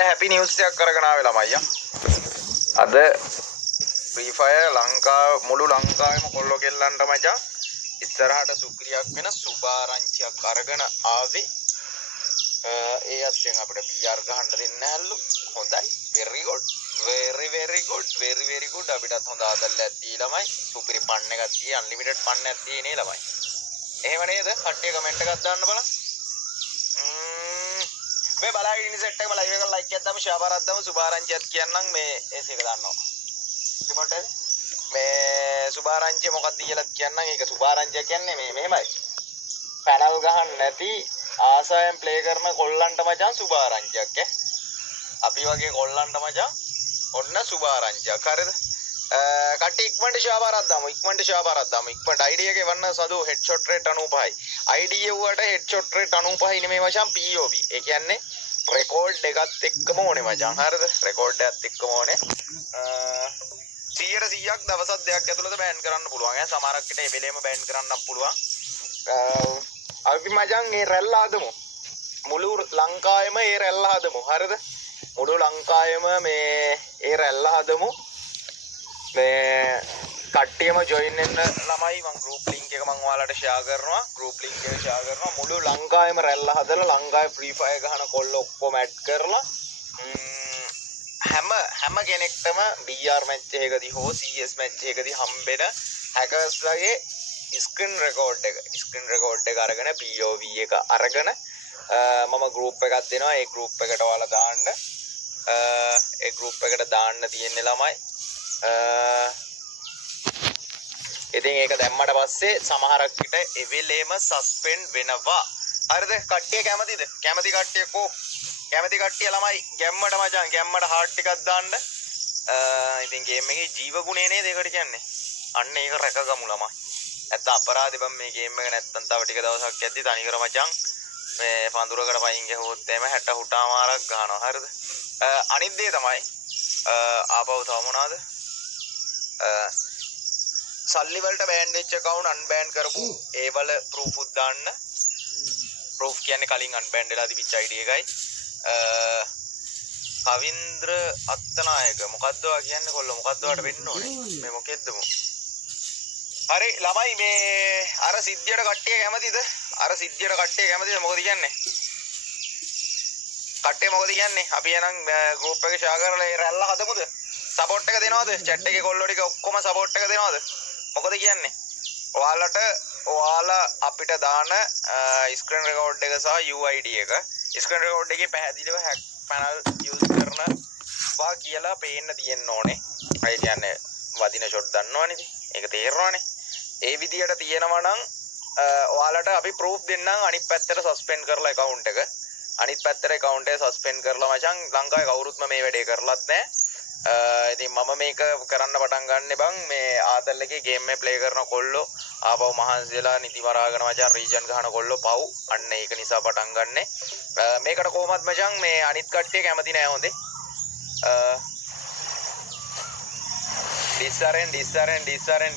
හැපි news එකක් කරගෙන ආවේ ළමයි අද ෆ්‍රී ෆයර් මුළු ලංකාවෙම කොල්ලෝ කෙල්ලන්ට මචං ඉස්සරහට සුක්‍රියක් වෙන සුභාරංචියක් අරගෙන ආවේ ඒ අස්සෙන් අපිට PR ගහන්න දෙන්නේ නැල්ලු හොඳයි very good very good අපිටත් හොඳ ආදල්ලක් දී ළමයි සුපිරි පන්න එකක් දී අන්ලිමිටඩ් පන්නක් දී නේ ළමයි එහෙම නේද කට්ටිය කමෙන්ට් එකක් දාන්න බලන්න මේ බලාගෙන ඉන්න සෙට් එකම ලයිව් එක ලයික් එකක් දාමු ෂෙයා බාරක් දාමු සුභාරංචියත් කියන්නම් මේ ඒස් එක දාන්නවා රිමෝට් එක මේ සුභාරංචිය මොකක්ද කියලා කියන්නම් ඒක සුභාරංචිය කියන්නේ මේ මෙහෙමයි පැනල් ගහන්න නැති ආසාවෙන් ප්ලේ කරන කොල්ලන්ට මචං සුභාරංචියක් අපි වගේ කොල්ලන්ට මචං ඔන්න සුභාරංචියක් හරිද කට්ටිය ඉක්මනට ෂෙයා බාරක් දාමු ඉක්මනට ID එකේ වන්න සදු හෙඩ්ෂොට් රේට් 95යි ID එව්වට හෙඩ්ෂොට් රේට් 95යි නෙමෙයි මචං POV ඒ කියන්නේ රෙකෝඩ් එකත් එක්කම ඕනේ මචං හරිද රෙකෝඩ් එකත් එක්කම ඕනේ 100%ක් දවස් දෙකක් ඇතුළත බෑන් කරන්න පුළුවන් සමහරක් විට මේ වෙලේම බෑන් කරන්නත් පුළුවන් අපි මචං මේ රැල්ල හදමු මුළු ලංකාවෙම මේ රැල්ල හදමු හරිද මුළු ලංකාවෙම මේ ඒ රැල්ල හදමු මේ කට්ටියම ජොයින් වෙන්න ළමයි මම ගෲප් ලින්ක් එක මම ඔයාලට ෂෙයා කරනවා මුළු ලංකාවෙම රැල්ල හදලා ලංකාවේ ෆ්‍රී ෆයර් ගහන කොල්ල ඔක්කොම ඇඩ් කරලා හැම කෙනෙක්ටම BR මැච් එකකදී හෝ CS මැච් එකකදී හම්බෙන හැකර්ස්ලාගේ ස්ක්‍රීන් රෙකෝඩ් එක අරගෙන POV එක අරගෙන මම ගෲප් එකක් දෙනවා ඒ ගෲප් එකට ඔයාලා දාන්න ඒ ගෲප් එකට දාන්න තියෙන්නේ ළමයි ඉතින් ඒක දැම්මට පස්සේ සමහරක් විට එවෙලේම සස්පෙන්ඩ් වෙනවා. හරිද? කට්ටිය කැමතිද? කැමති කට්ටිය කෝ? කැමති කට්ටිය ළමයි ගැම්මට මචං ගැම්මට හાર્ට් ටිකක් දාන්න. ඉතින් ගේම් එකේ ජීව ගුණය නේද ඒකට කියන්නේ. අන්න ඒක රැකගමු ළමයි. නැත්නම් අපරාධේ බම් මේ ගේම් එක නැත්තම් තව ටික දවසක් යද්දි තනිකර මචං මේ පඳුරකට පයින් ගහුවොත් එහෙම 60 හුටා මාරක් ගන්නවා. හරිද? අනිත් දේ තමයි ආපහු තව මොනවාද? සල්ලි වලට බෑන් වෙච්ච account unban කරපු ඒ වල proof උත් දාන්න proof කියන්නේ කලින් unban වෙලා තිබිච්ච ID එකයි කවින්ද්‍ර අත්තනායක මොකද්ද ඔයා කියන්නේ කොල්ල මොකද්ද ඔයාට වෙන්න ඕනේ මේ මොකෙද්ද හරි ළමයි මේ අර සිද්ධියට කට්ටිය කැමතිද මොකද කියන්නේ කට්ටිය මොකද කියන්නේ අපි එනං group එක share කරලා ඒ රැල්ල හදමුද සපෝට් එක දෙනවද chat එකේ කොල්ලෝ ටික ඔක්කොම සපෝට් එක දෙනවද මොකද කියන්නේ ඔයාලා අපිට දාන ස්ක්‍රීන් රෙකෝඩ් එක සහ UID එක ස්ක්‍රීන් රෙකෝඩ් එකේ පැහැදිලිව හැක් පැනල් යූස් කරනවා කියලා පේන්න තියෙන්න ඕනේ ඒ කියන්නේ වදින ෂොට් දන්නවනේ ඒක තේරෙනවනේ ඒ විදියට තියෙනවා නම් ඔයාලට අපි ප්‍රූෆ් දෙන්නම් අනිත් පැත්තට සස්පෙන්ඩ් කරලා account එක අනිත් පැත්තට account එක සස්පෙන්ඩ් කරලා මචං ලංකාවේ කවුරුත්ම මේ වැඩේ කරලත් නැහැ ඉතින් මම මේක කරන්න පටන් ගන්න බං මේ ආතල් එකේ ගේම් එක ප්ලේ කරන කොල්ලෝ ආපහු මහන්සි වෙලා නිදි මරාගෙන මචං රීජන් ගහන කොල්ලෝ පව් අන්න ඒක නිසා පටන් ගන්නෙ මේකට කොහොමත් මචං මේ අනිත් කට්ටිය කැමති නෑ හොඳේ ඩිස්සරෙන්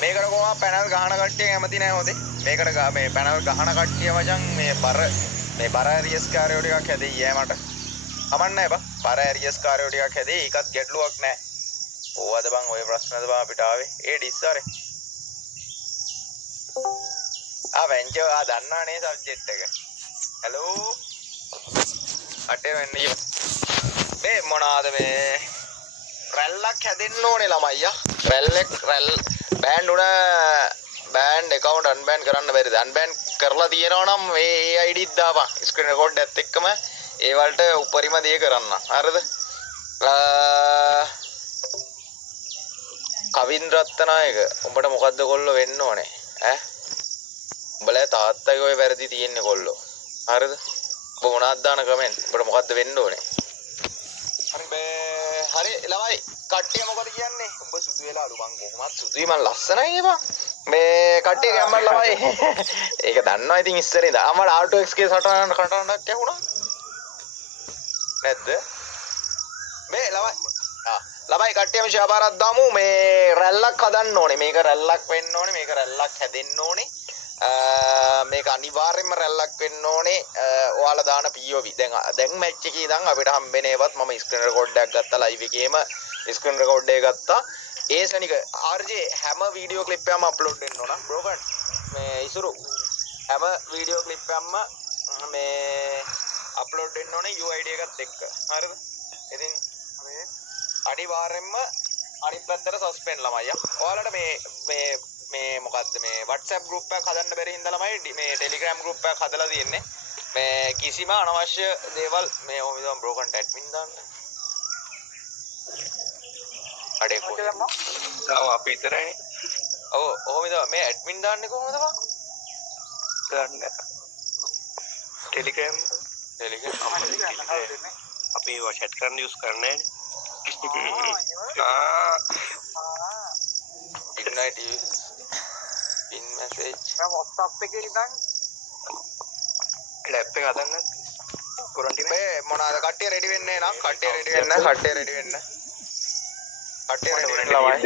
මේකට කොහොමත් පැනල් ගහන කට්ටිය කැමති නෑ හොඳේ මේකට මේ පැනල් ගහන කට්ටිය මචං මේ බර ඇරියස් කාර්යෝ ටිකක් හැදෙයි ඈ මට අමන්නෑ බං බර ඇරියස් කාර්යෝ ටිකක් හැදෙයි ඒකත් ගැටලුවක් නෑ ඕවද බං ඔය ප්‍රශ්නද බං අපිට ආවේ ඒ ඩිස්සරේ වෙන්චර් දන්නානේ සබ්ජෙක්ට් එක hello අටේ වෙන්නේ මේ මොනවාද මේ රැල්ලක් හැදෙන්න ඕනේ ළමයියා රැල් බෑන්ඩ් උන බෑන්ඩ් account unban කරන්න බැරිද unban කරලා තියෙනවා නම් මේ ID ත් දාපන් ස්ක්‍රීන් රෙකෝඩ් එකත් එක්කම ඒ වලට උපරිම දේ කරන්න හරිද කවින්ද්‍ර රත්නායක උඹට මොකද්ද කොල්ලෝ වෙන්න ඕනේ ඈ උඹලා තාත්තගේ ඔය වැරදි තියෙන්නේ කොල්ලෝ හරිද උඹ මොනවද දාන කමෙන්ට් උඹට මොකද්ද වෙන්න ඕනේ හරි ළමයි කට්ටිය මොකද කියන්නේ උඹ සුදු වෙලාලු මං කොහොමත් සුදුයි මං ලස්සනයි බං මේ කට්ටිය ගැම්මල් ළමයි ඒක දන්නවා ඉතින් ඉස්සරේ ඉඳන් අම්මලා R2X ගේ කටහඬක් ඇහුණා නැද්ද මේ ළමයි කට්ටියම ෂෙයා බාරක් දාමු මේ රැල්ලක් හදන්න ඕනේ මේක රැල්ලක් වෙන්න ඕනේ මේක රැල්ලක් හැදෙන්න ඕනේ මේක අනිවාර්යෙන්ම රැල්ලක් වෙන්න ඕනේ. ඔයාලා දාන POV දැන් මැච් එකේ ඉඳන් අපිට හම්බෙනේවත් මම ස්ක්‍රීන් රෙකෝඩ් එකක් ගත්තා ලයිව් එකේම ස්ක්‍රීන් රෙකෝඩ් එක ගත්තා. ඒ සනික RJ හැම වීඩියෝ ක්ලිප් එකක්ම අප්ලෝඩ් වෙන්න ඕන. බ්‍රෝකන් මේ ඉසුරු හැම වීඩියෝ ක්ලිප් එකක්ම මේ අප්ලෝඩ් වෙන්න ඕනේ UID එකත් එක්ක. හරිද? ඉතින් මේ අනිවාර්යෙන්ම අනිත් පැත්තට සස්පෙන්ඩ් ළමයි. ඔයාලට මේ මොකද්ද මේ WhatsApp group එකක් හදන්න බැරි හින්දා ළමයි මේ Telegram group එකක් හදලා තියෙන්නේ. මේ කිසිම අනවශ්‍ය දේවල් මේ ඔහොම ඉදන් බ්‍රෝකන් ඇඩ්මින් දාන්න. අඩේ කොහෙද? අපි විතරයි. ඔව් ඔහොම ඉදන් මේ ඇඩ්මින් දාන්නේ කොහොමද බං? දාන්න. Telegram අපි chat කරන්න use කරන්නේ ignite use in message WhatsApp එකේ ඉඳන් lab එක හදන්න quarantine මේ මොනවාද කට්ටිය රෙඩි වෙන්නේ නම් කට්ටිය රෙඩි වෙන්න කට්ටිය රෙඩි වෙන්න ළමයි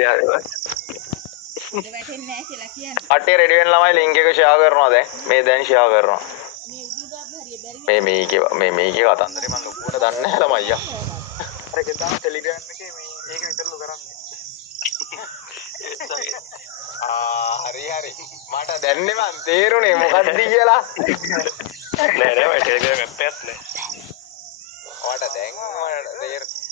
කට්ටිය රෙඩි වෙන්න ළමයි link එක share කරනවා දැන් share කරනවා මේකේ කතන්දරේ මම ලොකුවට දන්නේ නැහැ ළමයි අර ඒක දාන Telegram එකේ මේ ඒක විතරලු කරන්නේ හරි මට දැන්නේ මං තේරුනේ මොකක්ද කියලා නෑ නෑ Telegram app එකක් නෑ ඔයාට දැන්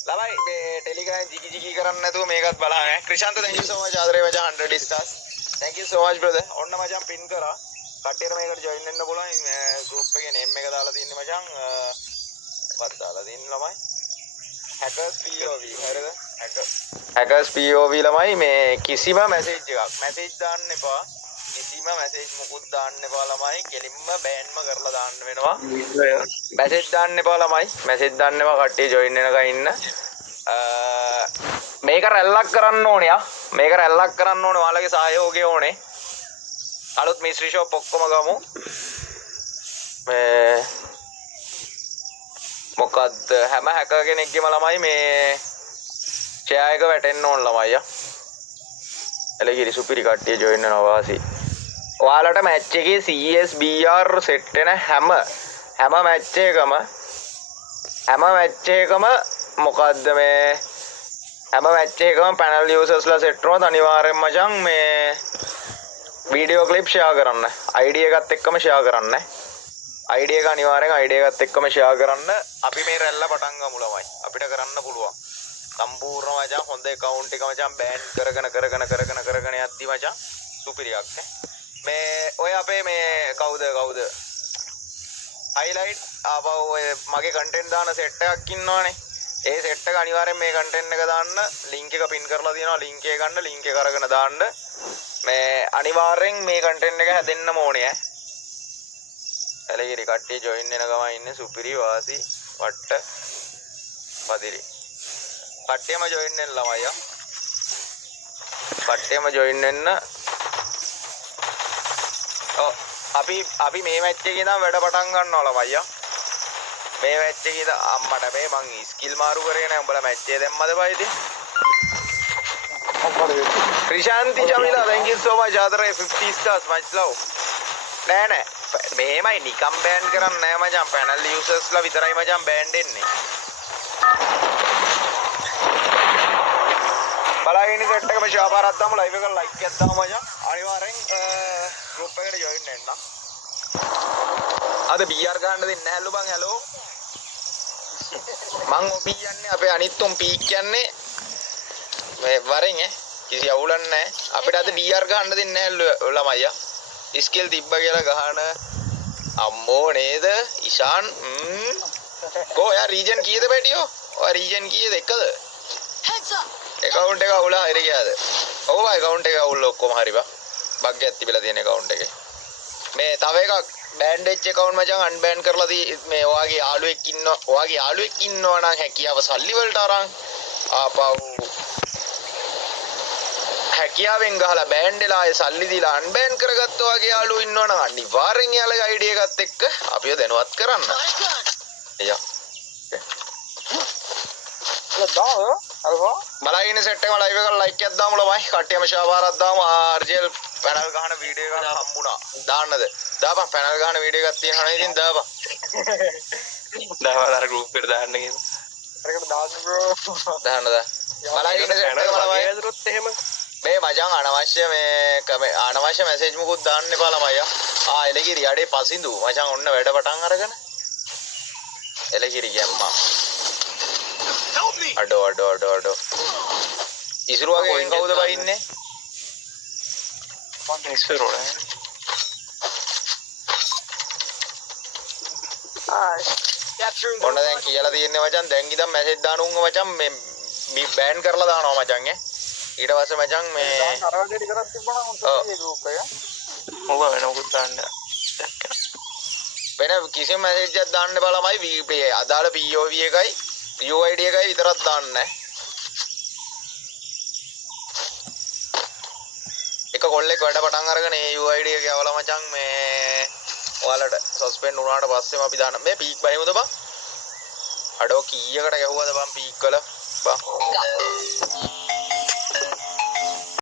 ළමයි මේ Telegram ජිගි කරන්නේ නැතුව මේකත් බලන්න Krishantha thank you so much ආදරේ මචං 100 stars thank you so much brother ඔන්න මචං පින් කරා කට්ටියට මේකට join වෙන්න පුළුවන් group එකේ name එක දාලා තියෙන්නේ මචං මොකක්ද දාලා තියෙන්නේ ළමයි hackers POV හරිද hackers POV ළමයි මේ කිසිම message දාන්න එපා කිසිම message මුකුත් දාන්න එපා ළමයි කෙලින්ම බෑන්ම කරලා දාන්න වෙනවා message දාන්න එපා ළමයි message දාන්න එපා කට්ටිය join වෙනකන් ඉන්න මේක රැල්ලක් කරන්න ඕනේ මේක රැල්ලක් කරන්න ඕනේ ඔයාලගේ සහයෝගය ඕනේ අලුත් මිස්ට්‍රි ෂොප් ඔක්කොම ගමු මේ මොකද්ද හැම හැකර් කෙනෙක්ගේම ළමයි මේ ෂෙයා එක වැටෙන්න ඕන ළමයි එලගිරි සුපිරි කට්ටිය ජොයින් වෙනවා වාසි ඔයාලට මැච් එකේ CSBR සෙට් වෙන හැම මැච් එකකම මොකද්ද මේ හැම මැච් එකකම පැනල් යූසර්ස්ලා සෙට් වුණොත් අනිවාර්යෙන්ම මචං මේ වීඩියෝ ක්ලිප් ෂෙයා කරන්න ID එකත් එක්කම ෂෙයා කරන්න ID එක අනිවාර්යෙන් ID එකත් එක්කම ෂෙයා කරන්න අපි මේ රැල්ල පටන් ගමු ළමයි අපිට කරන්න පුළුවන් සම්පූර්ණ මචං හොඳ account එක මචං බෑන් කරගෙන යද්දි මචං සුපිරියක් මේ ඔය අපේ මේ කවුද highlight ආපහු ඔය මගේ content දාන set එකක් ඉන්නවනේ ඒ set එක අනිවාර්යෙන් මේ content එක දාන්න link එක pin කරලා තියෙනවා link එක ගන්න link එක අරගෙන දාන්න මේ අනිවාර්යෙන් මේ content එක හැදෙන්නම ඕනේ එලගිරි කට්ටිය join වෙන ගමන් ඉන්නේ සුපිරි වාසි වට්ට පදිරි කට්ටියම join වෙන්න ළමයි කට්ටියම join වෙන්න අපි මේ මැච් එකේ ඉඳන් වැඩ පටන් ගන්නවා ළමයි මේ මැච් එකේ ඉඳන් අම්මට මේ මං ස්කිල් මාරු කරේ නෑ උඹලා මැච් එක දැම්මද බා ඉතින් Krishanthi ජමිලා thank you so much ආදරේ 50 stars much love නෑ මේමයි නිකම් බෑන් කරන්නේ නෑ මචං පැනල් යූසර්ස්ලා විතරයි මචං බෑන් දෙන්නේ බලයින් සෙට් එකම ෂාපාරක් දාමු ලයිව් එක ලයික් එකක් දාමු මචං අනිවාර්යෙන් group එකට join වෙන්න අද BR ගන්න දෙන්නේ නැහැලු බං hello මං ඔපී යන්නේ අපේ අනිත්තුම් පීක් යන්නේ මේ වරෙන් කිසි අවුලක් නැහැ අපිට අද BR ගන්න දෙන්නේ නැහැ ළමයි ස්කිල් තිබ්බ කියලා ගහන අම්මෝ නේද ඉෂාන් කෝ යා රීජන් කීයද බැටියෝ ඔය රීජන් කීයද එකද account එක අවුලා හරි ගියාද ඔව් account එක අවුල් ඔක්කොම හරි බා බග් එකක් තිබිලා තියෙන account එකේ මේ තව එකක් බෑන්ඩේජ් account මචං අන්බෑන් කරලා මේ ඔයාගේ යාළුවෙක් ඉන්නවා නම් හැකියාව සල්ලි වලට අරන් ආපහු හැකියාවෙන් ගහලා බෑන්ඩ් වෙලා ආයේ සල්ලි දීලා අන්බෑන් කරගත්තා වගේ යාළුවෝ ඉන්නවනම් අනිවාර්යෙන් යාළුවගේ ID එකත් එක්ක අපිව දැනුවත් කරන්න. එයා. දාව අල්වා බලලා ඉන්න සෙට් එකම ලයිව් එක ලයික් එකක් දාමු ළමයි. කට්ටියම ෂාවාරක් දාමු. RGL පැනල් ගහන වීඩියෝ එකක් හම්බුණා. දාන්නද? දාපන් පැනල් ගහන වීඩියෝ එකක් තියෙනවා නේද? ඉතින් දාපන්. දාවදාර ගෲප් එකට දාන්න කියන. අරකට දාන්න බ්‍රෝ. දාන්න දා. බලලා ඉන්න සෙට් එකම ළමයි. ඇදුරොත් එහෙම මේ මචං අනවශ්‍ය අනවශ්‍ය මැසේජ් මුකුත් දාන්න එපා ළමයි. එලගිරි අඩේ පසින්දු මචං ඔන්න වැඩ පටන් අරගෙන. එලගිරි ගැම්මා. අඩෝ. ඉසුරු වගේ කවුද බයින්නේ? මම ඉස්සරෝ නේ. ඔන්න දැන් කියලා තියෙන්නේ මචං දැන් ඉඳන් මැසේජ් දාන උංග මචං මේ බෑන් කරලා දානවා මචං ඊට පස්සේ මචං මේ අරවැඩි කරත් තිබ්බනම් උන්ට මේ ගෲප් එක. මොකද වෙන මොකුත් දාන්න. වෙන කිසිම මැසේජ් එකක් දාන්න එපා ළමයි. අදාළ POV එකයි UID එකයි විතරක් දාන්න. එක කොල්ලෙක් වැඩ පටන් අරගෙන ඒ UID එක යවලා මචං මේ ඔයාලට සස්පෙන්ඩ් වුණාට පස්සේම අපි දාන්න මේ පීක් බහිමුද බං? අඩෝ කීයකට ගැහුවද බං පීක් වල? බං